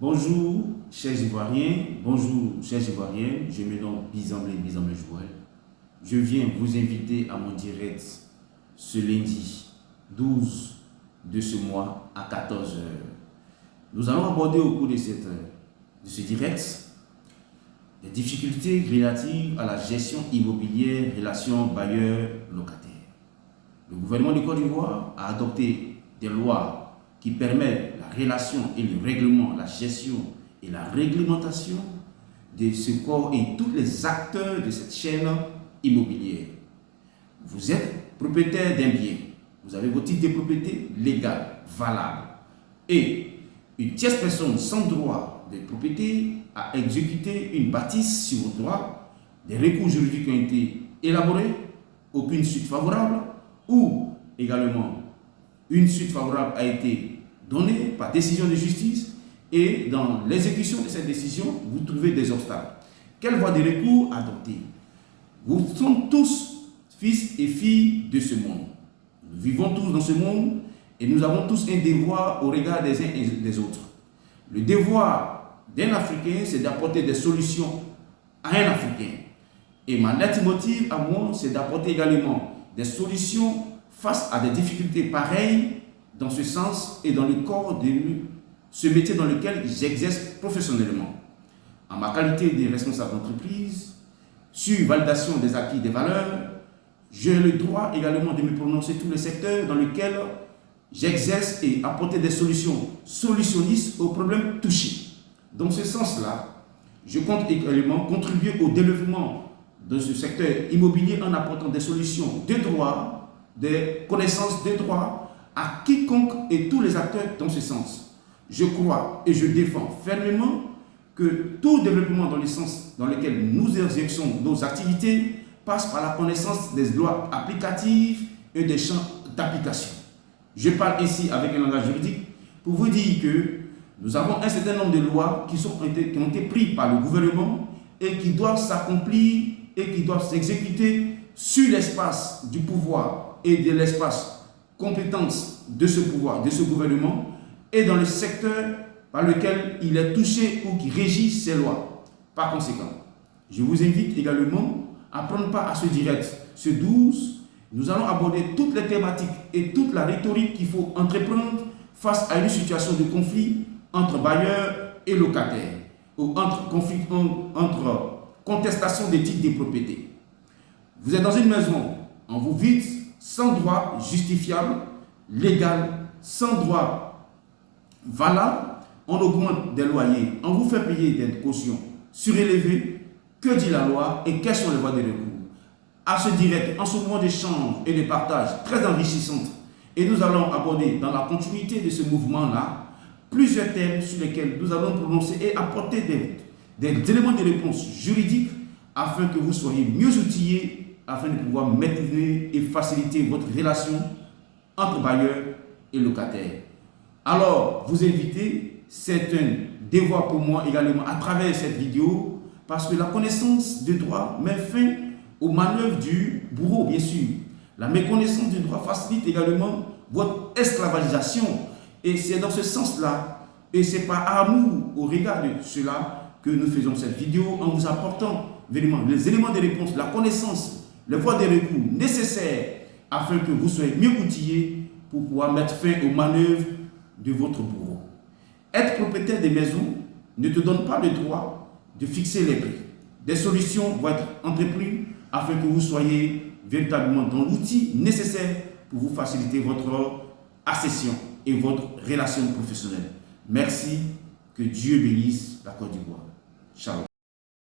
Bonjour, chers Ivoiriens, bonjour, chers Ivoiriennes, je me nomme Bizamble Joël. Je viens vous inviter à mon direct ce lundi 12 de ce mois à 14 h. Nous allons aborder au cours de ce direct les difficultés relatives à la gestion immobilière, relation bailleur-locataire. Le gouvernement de Côte d'Ivoire a adopté des lois qui permettent la relation et le règlement, la gestion et la réglementation de ce corps et tous les acteurs de cette chaîne immobilière. Vous êtes propriétaire d'un bien, vous avez votre titre de propriété légal, valable, et une tierce personne sans droit de propriété a exécuté une bâtisse sur vos droits, des recours juridiques ont été élaborés, aucune suite favorable, ou également une suite favorable a été donnée par décision de justice, et dans l'exécution de cette décision, vous trouvez des obstacles. Quelle voie de recours adopter? Nous sommes tous fils et filles de ce monde. Nous vivons tous dans ce monde et nous avons tous un devoir au regard des uns et des autres. Le devoir d'un Africain, c'est d'apporter des solutions à un Africain. Et ma leitmotiv à moi, c'est d'apporter également des solutions face à des difficultés pareilles dans ce sens et dans le corps de ce métier dans lequel j'exerce professionnellement. En ma qualité de responsable d'entreprise, sur validation des acquis des valeurs, j'ai le droit également de me prononcer tous les secteurs dans lesquels j'exerce et apporter des solutions solutionnistes aux problèmes touchés. Dans ce sens-là, je compte également contribuer au développement de ce secteur immobilier en apportant des solutions de droit, des connaissances de droit à quiconque et tous les acteurs dans ce sens. Je crois et je défends fermement que tout développement dans le sens dans lequel nous exerçons nos activités passe par la connaissance des lois applicatives et des champs d'application. Je parle ici avec un langage juridique pour vous dire que nous avons un certain nombre de lois qui ont été prises par le gouvernement et qui doivent s'accomplir et qui doivent s'exécuter sur l'espace du pouvoir et de l'espace compétence de ce pouvoir, de ce gouvernement, et dans le secteur par lequel il est touché ou qui régit ces lois. Par conséquent, je vous invite également à prendre part à ce direct. Ce 12, nous allons aborder toutes les thématiques et toute la rhétorique qu'il faut entreprendre face à une situation de conflit entre bailleurs et locataires, ou entre contestation des titres de propriété. Vous êtes dans une maison, on vous vide sans droit justifiable, légal, sans droit valable, on augmente des loyers, on vous fait payer des cautions surélevées. Que dit la loi et quelles sont les voies de recours? À ce direct, en ce moment d'échange et de partage très enrichissante, et nous allons aborder dans la continuité de ce mouvement-là plusieurs thèmes sur lesquels nous allons prononcer et apporter des éléments de réponse juridiques afin que vous soyez mieux outillés, afin de pouvoir maîtriser et faciliter votre relation entre bailleurs et locataires. Alors, vous invitez, c'est un devoir pour moi également à travers cette vidéo, parce que la connaissance du droit met fin aux manœuvres du bourreau, bien sûr. La méconnaissance du droit facilite également votre esclavagisation. Et c'est dans ce sens-là, et c'est par amour au regard de cela que nous faisons cette vidéo, en vous apportant vraiment les éléments de réponse, la connaissance, les voies de recours nécessaires afin que vous soyez mieux outillés pour pouvoir mettre fin aux manœuvres de votre bourreau. Être propriétaire des maisons ne te donne pas le droit de fixer les prix. Des solutions vont être entreprises afin que vous soyez véritablement dans l'outil nécessaire pour vous faciliter votre accession et votre relation professionnelle. Merci, que Dieu bénisse la Côte d'Ivoire. Shalom.